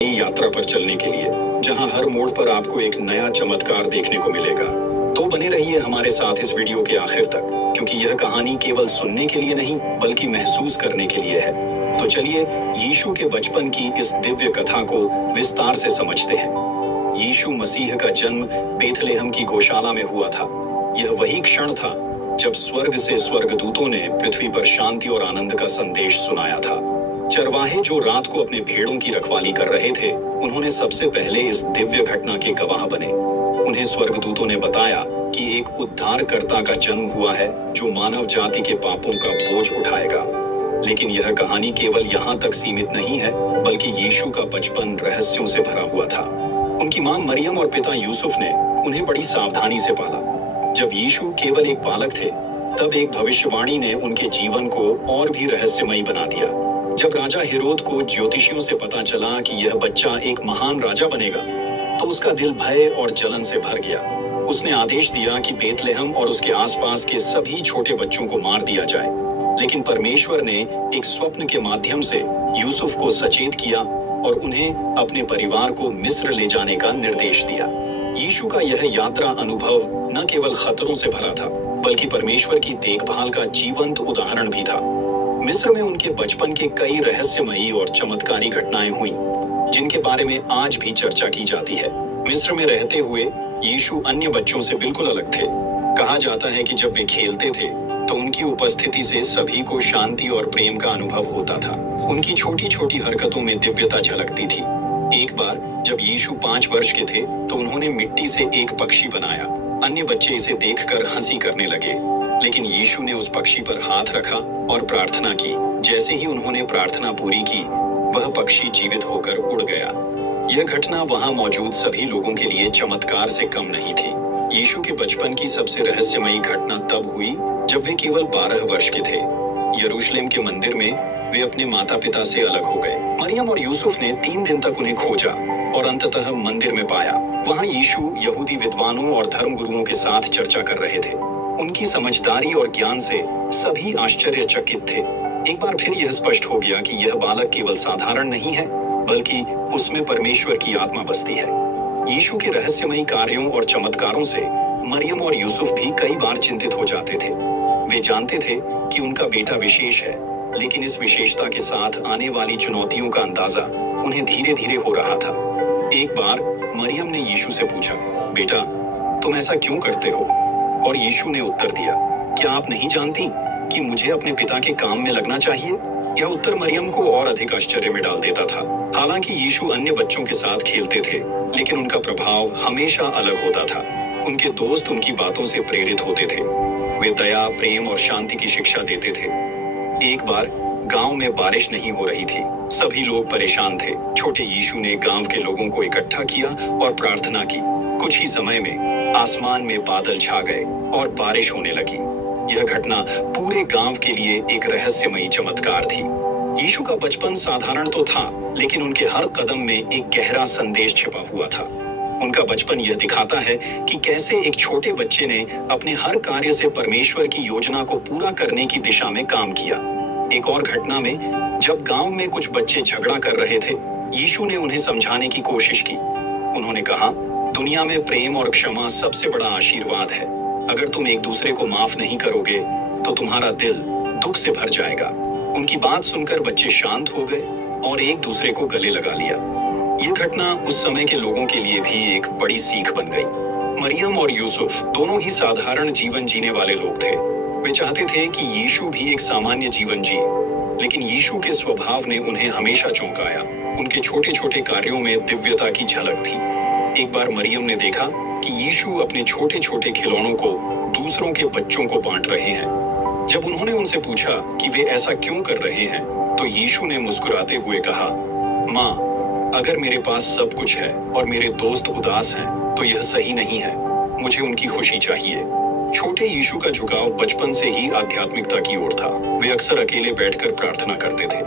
नई यात्रा पर चलने के लिए, जहां हर मोड़ पर आपको एक नया चमत्कार देखने को मिलेगा। तो बने रहिए हमारे साथ इस वीडियो के आखिर तक, क्योंकि यह कहानी केवल सुनने के लिए नहीं बल्कि महसूस करने के लिए है। तो चलिए यीशु के बचपन की इस दिव्य कथा को विस्तार से समझते हैं। यीशु मसीह का जन्म बेथलेहम की गौशाला में हुआ था। यह वही क्षण था जब स्वर्ग से स्वर्गदूतों ने पृथ्वी पर शांति और आनंद का संदेश सुनाया था। चरवाहे जो रात को अपने भेड़ों की रखवाली कर रहे थे, उन्होंने सबसे पहले इस दिव्य घटना के गवाह बने। उन्हें स्वर्गदूतों ने बताया कि एक उद्धारकर्ता का जन्म हुआ है जो मानव जाति के पापों का बोझ उठाएगा। लेकिन यह कहानी केवल यहाँ तक सीमित नहीं है, बल्कि यीशु का बचपन रहस्यों से भरा हुआ था। उनकी मां मरियम और पिता यूसुफ ने उन्हें बड़ी सावधानी से पाला। जब यीशु केवल एक बालक थे, तब एक भविष्यवाणी ने उनके जीवन को और भी रहस्यमयी बना दिया। जब राजा हेरोद को ज्योतिषियों से पता चला कि यह बच्चा एक महान राजा बनेगा, तो उसका दिल भय और जलन से भर गया। उसने आदेश दिया कि बेथलेहम और उसके आसपास के सभी छोटे बच्चों को मार दिया जाए। लेकिन परमेश्वर ने एक स्वप्न के माध्यम से यूसुफ को सचेत किया और उन्हें अपने परिवार को मिस्र ले जाने का निर्देश दिया। यीशु का यह यात्रा अनुभव न केवल खतरों से भरा था, बल्कि परमेश्वर की देखभाल का जीवंत उदाहरण भी था। मिस्र में उनके बचपन के कई रहस्यमयी और चमत्कारी घटनाएं हुई, जिनके बारे में आज भी चर्चा की जाती है। मिस्र में रहते हुए यीशु अन्य बच्चों से बिल्कुल अलग थे। कहा जाता है कि जब वे खेलते थे, तो उनकी उपस्थिति से सभी को शांति और प्रेम का अनुभव होता था। उनकी छोटी छोटी हरकतों में दिव्यता झलकती थी। एक बार जब यीशु 5 वर्ष के थे, तो उन्होंने मिट्टी से एक पक्षी बनाया। अन्य बच्चे इसे देखकर हंसी करने लगे, लेकिन यीशु ने उस पक्षी पर हाथ रखा और प्रार्थना की। जैसे ही उन्होंने प्रार्थना पूरी की, वह पक्षी जीवित होकर उड़ गया। यह घटना वहां मौजूद सभी लोगों के लिए चमत्कार से कम नहीं थी। यीशु के बचपन की सबसे रहस्यमयी घटना तब हुई जब वे केवल 12 वर्ष के थे। यरूशलेम के मंदिर में वे अपने माता पिता से अलग हो गए। मरियम और यूसुफ ने 3 दिन तक उन्हें खोजा और अंततः मंदिर में पाया। वहां यीशु यहूदी विद्वानों और धर्मगुरुओं के साथ चर्चा कर रहे थे। उनकी समझदारी और ज्ञान से सभी आश्चर्यचकित थे। एक बार फिर यह स्पष्ट हो गया कि यह बालक केवल साधारण नहीं है, बल्कि उसमें परमेश्वर की आत्मा बसती है। यीशु के रहस्यमयी कार्यों और चमत्कारों से मरियम और यूसुफ भी कई बार चिंतित हो जाते थे। वे जानते थे कि उनका बेटा विशेष है, लेकिन इस विशेषता के साथ आने वाली चुनौतियों का अंदाजा उन्हें धीरे धीरे हो रहा था। एक बार मरियम ने यीशु से पूछा, बेटा, तुम ऐसा क्यों करते हो? और यीशु ने उत्तर दिया, क्या आप नहीं जानती कि मुझे अपने पिता के काम में लगना चाहिए? यह उत्तर मरियम को और अधिक आश्चर्य में डाल देता था। हालांकि यीशु अन्य बच्चों के साथ खेलते थे, लेकिन उनका प्रभाव हमेशा अलग होता था। उनके दोस्त उनकी बातों से प्रेरित होते थे। वे दया, प्रेम और शांति की शिक्षा देते थे। एक बार गांव में बारिश नहीं हो रही थी। सभी लोग परेशान थे। छोटे यीशु ने गांव के लोगों को इकट्ठा किया और प्रार्थना की। कुछ ही समय में आसमान में बादल छा गए और बारिश होने लगी। यह घटना पूरे गांव के लिए एक रहस्यमयी चमत्कार थी। यीशु का बचपन साधारण तो था, लेकिन उनके हर कदम में एक गहरा संदेश छिपा हुआ था। उनका बचपन यह दिखाता है कि कैसे एक छोटे बच्चे ने अपने हर कार्य से परमेश्वर की योजना को पूरा करने की दिशा में काम किया। एक और घटना में, जब गांव में कुछ बच्चे झगड़ा कर रहे थे, यीशु ने उन्हें समझाने की कोशिश की। उन्होंने कहा, दुनिया में प्रेम और क्षमा सबसे बड़ा आशीर्वाद है। अगर तुम एक दूसरे को माफ नहीं करोगे, तो तुम्हारा दिल दुख से भर जाएगा। उनकी बात सुनकर बच्चे शांत हो गए और एक दूसरे को गले लगा लिया। यह घटना उस समय के लोगों के लिए भी एक बड़ी सीख बन गई। मरियम और यूसुफ दोनों ही साधारण जीवन जीने वाले लोग थे। वे चाहते थे कि यीशु भी एक सामान्य जीवन जिए, लेकिन यीशु के स्वभाव ने उन्हें हमेशा चौंकाया। उनके छोटे छोटे कार्यों में दिव्यता की झलक थी। एक बार मरियम ने देखा कि यीशु अपने छोटे छोटे खिलौनों को दूसरों के बच्चों को बांट रहे हैं। जब उन्होंने उनसे पूछा कि वे ऐसा क्यों कर रहे हैं, तो यीशु ने मुस्कुराते हुए कहा, माँ, अगर मेरे पास सब कुछ है और मेरे दोस्त उदास हैं, तो यह सही नहीं है। मुझे उनकी खुशी चाहिए। छोटे यीशु का झुकाव बचपन से ही आध्यात्मिकता की ओर था। वे अक्सर अकेले बैठकर प्रार्थना करते थे।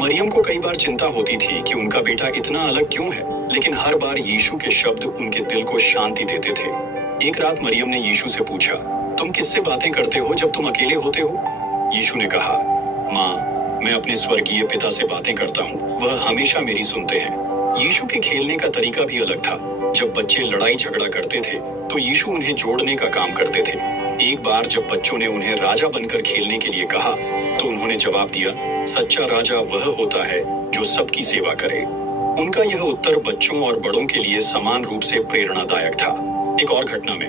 मरियम को कई बार चिंता होती थी कि उनका बेटा इतना अलग क्यों है, लेकिन हर बार यीशु के शब्द उनके दिल को शांति देते थे। एक रात मरियम ने यीशु से पूछा, तुम किससे बातें करते हो जब तुम अकेले होते हो? यीशु ने कहा, माँ, मैं अपने स्वर्गीय पिता से बातें करता हूँ। वह हमेशा मेरी सुनते हैं। यीशु के खेलने का तरीका भी अलग था। जब बच्चे लड़ाई झगड़ा करते थे तो यीशु उन्हें जोड़ने का काम करते थे। एक बार जब बच्चों ने उन्हें राजा बनकर खेलने के लिए कहा तो उन्होंने जवाब दिया, सच्चा राजा वह होता है जो सबकी सेवा करे। उनका यह उत्तर बच्चों और बड़ों के लिए समान रूप से प्रेरणादायक था। एक और घटना में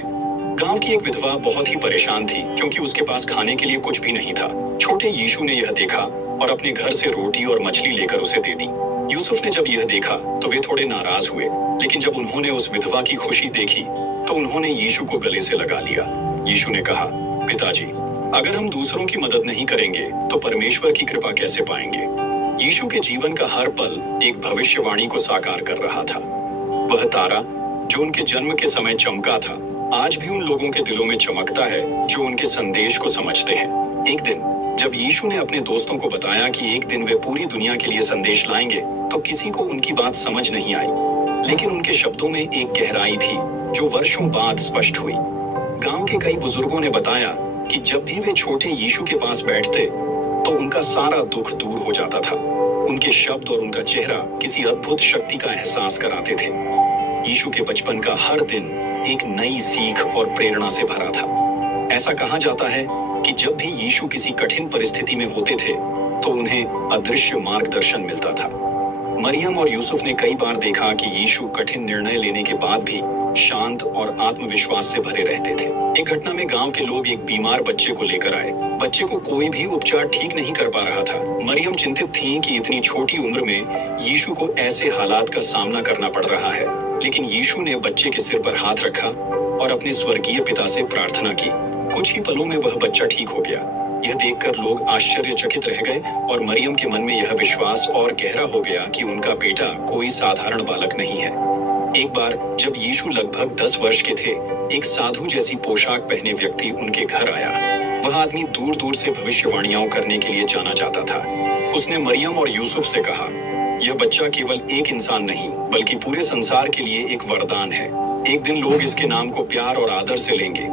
गांव की एक विधवा बहुत ही परेशान थी क्योंकि उसके पास खाने के लिए कुछ भी नहीं था। छोटे यीशु ने यह देखा और अपने घर से रोटी और मछली लेकर उसे दे दी। यूसुफ ने जब यह देखा तो वे थोड़े नाराज हुए, लेकिन जब उन्होंने उस विधवा की खुशी देखी तो उन्होंने यीशु को गले से लगा लिया। यीशु ने कहा, पिताजी, अगर हम दूसरों की मदद नहीं करेंगे तो परमेश्वर की कृपा कैसे पाएंगे? यीशु के जीवन का हर पल एक भविष्यवाणी को साकार कर रहा था। वह तारा जो उनके जन्म के समय चमका था, आज भी उन लोगों के दिलों में चमकता है जो उनके संदेश को समझते हैं। एक दिन जब यीशु ने अपने दोस्तों को बताया कि एक दिन वे पूरी दुनिया के लिए संदेश लाएंगे, तो किसी को उनकी बात समझ नहीं आई, लेकिन उनके शब्दों में एक गहराई थी जो वर्षों बाद स्पष्ट हुई। गांव के कई बुजुर्गों ने बताया कि जब भी वे छोटे यीशु के पास बैठते तो उनका सारा दुख दूर हो जाता था। उनके शब्द और उनका चेहरा किसी अद्भुत शक्ति का एहसास कराते थे। यीशु के बचपन का हर दिन एक नई सीख और प्रेरणा से भरा था। ऐसा कहा जाता है कि जब भी यीशु किसी कठिन परिस्थिति में होते थे तो उन्हें अदृश्य मार्गदर्शन मिलता था। मरियम और यूसुफ ने कई बार देखा कि यीशु कठिन निर्णय लेने के बाद भी शांत और आत्मविश्वास से भरे रहते थे। एक घटना में गांव के लोग एक बीमार बच्चे को लेकर आए। बच्चे को कोई भी उपचार ठीक नहीं कर पा रहा था। मरियम चिंतित थी कि इतनी छोटी उम्र में यीशु को ऐसे हालात का सामना करना पड़ रहा है, लेकिन यीशु ने बच्चे के सिर पर हाथ रखा और अपने स्वर्गीय पिता से प्रार्थना की। कुछ ही पलों में वह बच्चा ठीक हो गया। यह देखकर लोग आश्चर्यचकित रह गए और मरियम के मन में यह विश्वास और गहरा हो गया कि उनका बेटा कोई साधारण बालक नहीं है। एक बार जब यीशु लगभग 10 वर्ष के थे, एक साधु जैसी पोशाक पहने व्यक्ति उनके घर आया। वह आदमी दूर दूर से भविष्यवाणियां करने के लिए जाना जाता था। उसने मरियम और यूसुफ से कहा, यह बच्चा केवल एक इंसान नहीं बल्कि पूरे संसार के लिए एक वरदान है। एक दिन लोग इसके नाम को प्यार और आदर से लेंगे।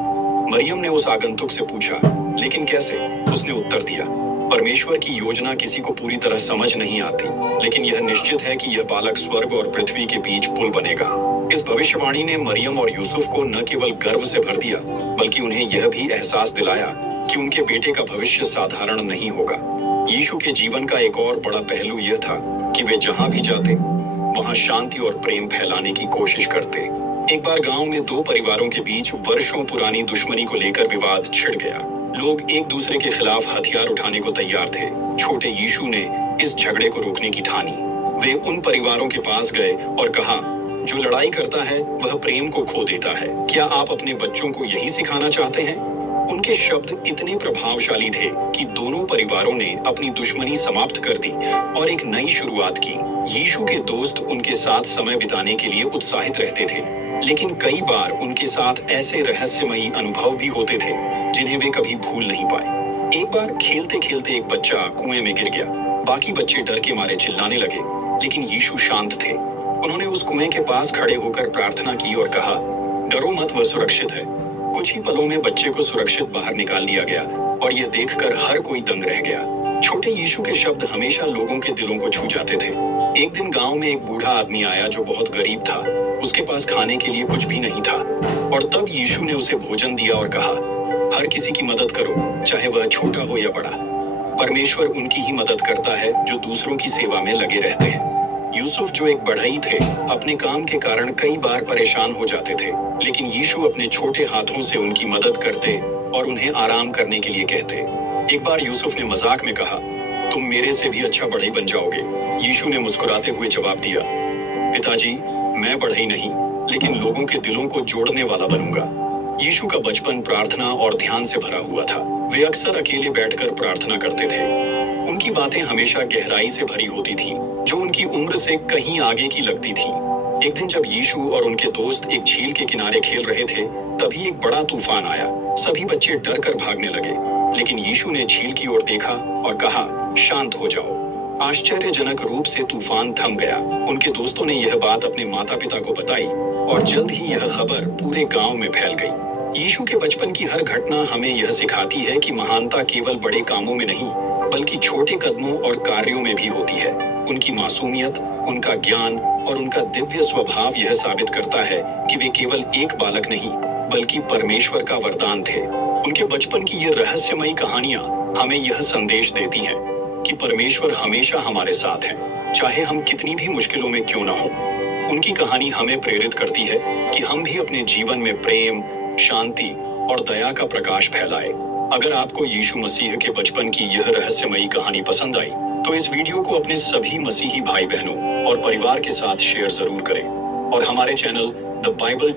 मरियम ने उस आगंतुक से पूछा, लेकिन कैसे? उसने उत्तर दिया, परमेश्वर की योजना किसी को पूरी तरह समझ नहीं आती, लेकिन यह निश्चित है कि यह बालक स्वर्ग और पृथ्वी के बीच पुल बनेगा। इस भविष्यवाणी ने मरियम और यूसुफ को न केवल गर्व से भर दिया, बल्कि उन्हें यह भी एहसास दिलाया कि उनके बेटे का भविष्य साधारण नहीं होगा। यीशु के जीवन का एक और बड़ा पहलू यह था कि वे जहां भी जाते वहां शांति और प्रेम फैलाने की कोशिश करते। एक बार गांव में दो परिवारों के बीच वर्षों पुरानी दुश्मनी को लेकर विवाद छिड़ गया। लोग एक दूसरे के खिलाफ हथियार उठाने को तैयार थे। छोटे यीशु ने इस झगड़े को रोकने की ठानी। वे उन परिवारों के पास गए और कहा, जो लड़ाई करता है वह प्रेम को खो देता है। क्या आप अपने बच्चों को यही सिखाना चाहते हैं? उनके शब्द इतने प्रभावशाली थे कि दोनों परिवारों ने अपनी दुश्मनी समाप्त कर दी और एक नई शुरुआत की। यीशु के दोस्त उनके साथ समय बिताने के लिए उत्साहित रहते थे, लेकिन कई बार उनके साथ ऐसे रहस्यमयी अनुभव भी होते थे जिन्हें वे कभी भूल नहीं पाए। एक बार खेलते खेलते एक बच्चा कुएं में गिर गया। बाकी बच्चे डर के मारे चिल्लाने लगे, लेकिन यीशु शांत थे। उन्होंने उस कुएं के पास खड़े होकर प्रार्थना की और कहा, डरो मत, वह सुरक्षित है। कुछ ही पलों में बच्चे को सुरक्षित बाहर निकाल लिया गया और यह देखकर हर कोई दंग रह गया। छोटे यीशु के शब्द हमेशा लोगों के दिलों को छू जाते थे। एक दिन गांव में एक बूढ़ा आदमी आया जो बहुत गरीब था। उसके पास खाने के लिए कुछ भी नहीं था और तब यीशु ने उसे भोजन दिया और कहा, हर किसी की मदद करो, चाहे वह छोटा हो या बड़ा। परमेश्वर उनकी ही मदद करता है जो दूसरों की सेवा में लगे रहते हैं। यूसुफ जो एक बढ़ई थे, अपने काम के कारण कई बार परेशान हो जाते थे, लेकिन यीशु अपने छोटे हाथों से उनकी मदद करते और उन्हें आराम करने के लिए कहते। एक बार यूसुफ ने मजाक में कहा, तुम मेरे से भी अच्छा बढ़ई बन जाओगे। यीशु ने मुस्कुराते हुए जवाब दिया, पिताजी, मैं बढ़ई नहीं, लेकिन लोगों के दिलों को जोड़ने वाला बनूंगा। यीशु का बचपन प्रार्थना और ध्यान से भरा हुआ था। वे अक्सर अकेले बैठकर प्रार्थना करते थे। उनकी बातें हमेशा गहराई से भरी होती थीं, जो उनकी उम्र से कहीं आगे की लगती थीं। एक दिन जब यीशु और उनके दोस्त एक झील के किनारे खेल रहे थे, तभी एक बड़ा तूफान आया। सभी बच्चे डर कर भागने लगे, लेकिन यीशु ने झील की ओर देखा और कहा, शांत हो जाओ। आश्चर्यजनक रूप से तूफान थम गया। उनके दोस्तों ने यह बात अपने माता पिता को बताई और जल्द ही यह खबर पूरे गांव में फैल गई। यीशु के बचपन की हर घटना हमें यह सिखाती है कि महानता केवल बड़े कामों में नहीं, बल्कि छोटे कदमों और कार्यों में भी होती है। उनकी मासूमियत, उनका ज्ञान और उनका दिव्य स्वभाव यह साबित करता है कि वे केवल एक बालक नहीं, बल्कि परमेश्वर का वरदान थे। उनके बचपन की ये रहस्यमयी कहानियां हमें यह संदेश देती हैं कि परमेश्वर हमेशा हमारे साथ हैं, चाहे हम कितनी भी मुश्किलों में क्यों न हों। उनकी कहानी हमें प्रेरित करती है कि हम भी अपने जीवन में प्रेम, शांति और दया का प्रकाश फैलाएं। अगर आपको यीशु मसीह के बचपन की यह रहस्यमयी कहानी पसंद आई, तो इस वीडियो को अपने सभी मसीही भाई बहनों और परिवार के साथ शेयर जरूर करें और हमारे चैनल द बाइबल